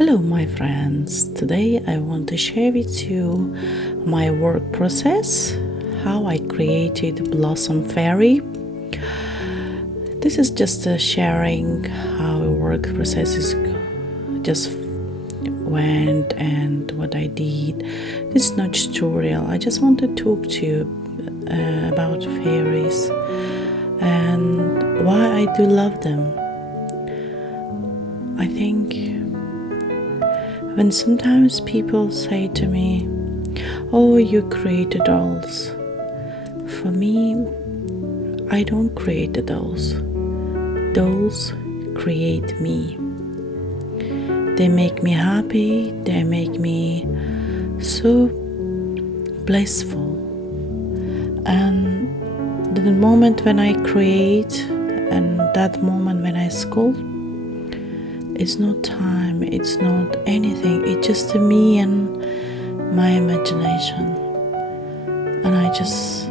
Hello my friends, today I want to share with you my work process, how I created Blossom Fairy. This is just a sharing how a work process is just went and what I did. It's not tutorial, I just want to talk to you about fairies and why I do love them. I think when sometimes people say to me, oh, you created dolls. For me, I don't create the dolls. Dolls create me. They make me happy, they make me so blissful. And the moment when I create and that moment when I sculpt, it's not time, it's not anything, it's just me and my imagination. And I just,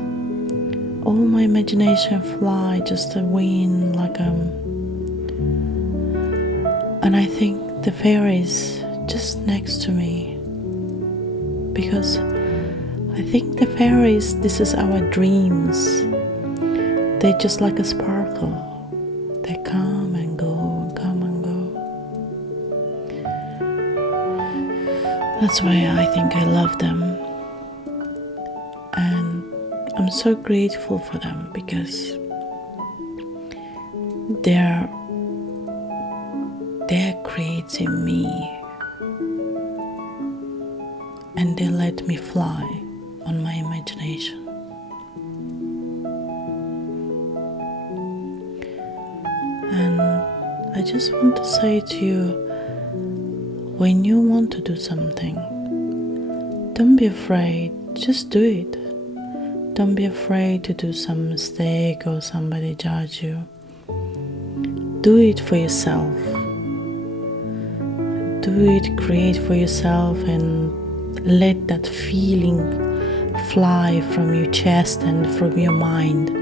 all my imagination fly just a wind like and I think the fairies just next to me, because I think the fairies, this is our dreams. They're just like a sparkle. They come and go, come and go. That's why I think I love them. And I'm so grateful for them because they're creating me. And they let me fly on my imagination. And I just want to say to you, when you want to do something, don't be afraid, just do it. Don't be afraid to do some mistake or somebody judge you. Do it for yourself. Do it, create for yourself, and let that feeling fly from your chest and from your mind.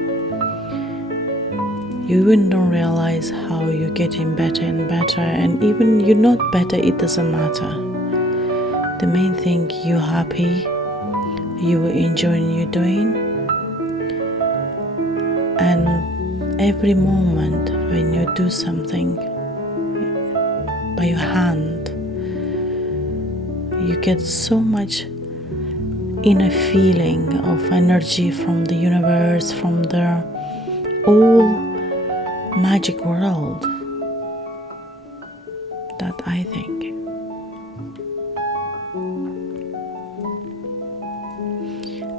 You even don't realize how you're getting better and better, and even you're not better, it doesn't matter. The main thing, you're happy, you are enjoying you're doing, and every moment when you do something by your hand, you get so much inner feeling of energy from the universe, from the all magic world, that I think.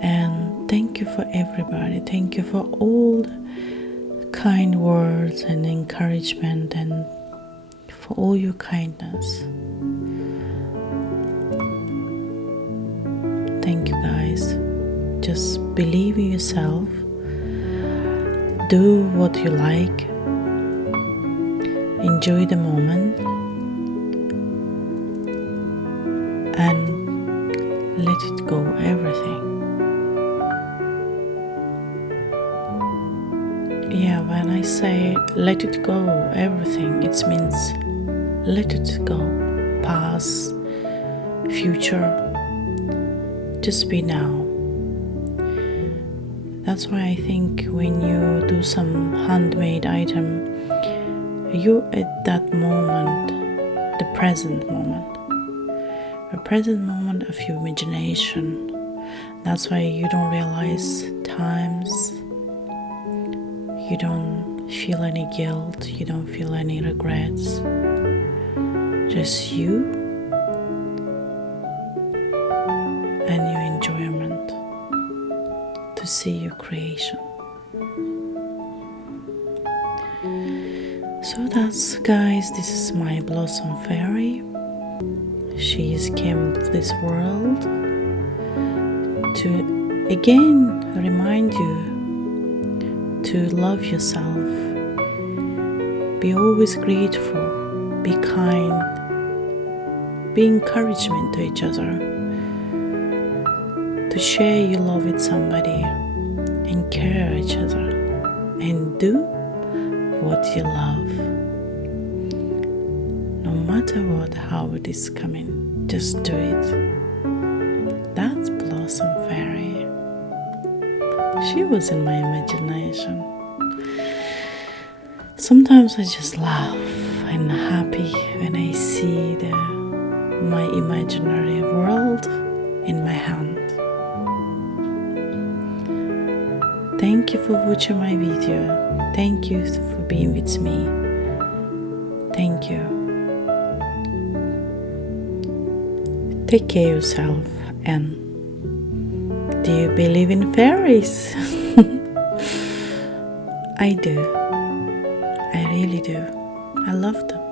And thank you for everybody. Thank you for all the kind words and encouragement, and for all your kindness. Thank you guys. Just believe in yourself. Do what you like. Enjoy the moment. And let it go, everything. Yeah, when I say let it go, everything, it means let it go. Past, future. Just be now. That's why I think when you do some handmade item, you at that moment, the present moment of your imagination. That's why you don't realize times, you don't feel any guilt, you don't feel any regrets. Just you and your enjoyment to see your creation. So that's, guys, this is my Blossom Fairy. She's came to this world to again remind you to love yourself. Be always grateful, be kind, be encouragement to each other, to share your love with somebody and care each other, and do what you love. No matter matter what, how it is coming, just do it. That's Blossom Fairy. She was in my imagination. Sometimes I just laugh and happy when I see my imaginary world in my hand. Thank you for watching my video. Thank you for being with me. Thank you. Take care of yourself, and do you believe in fairies? I do. I really do. I love them.